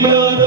Lord.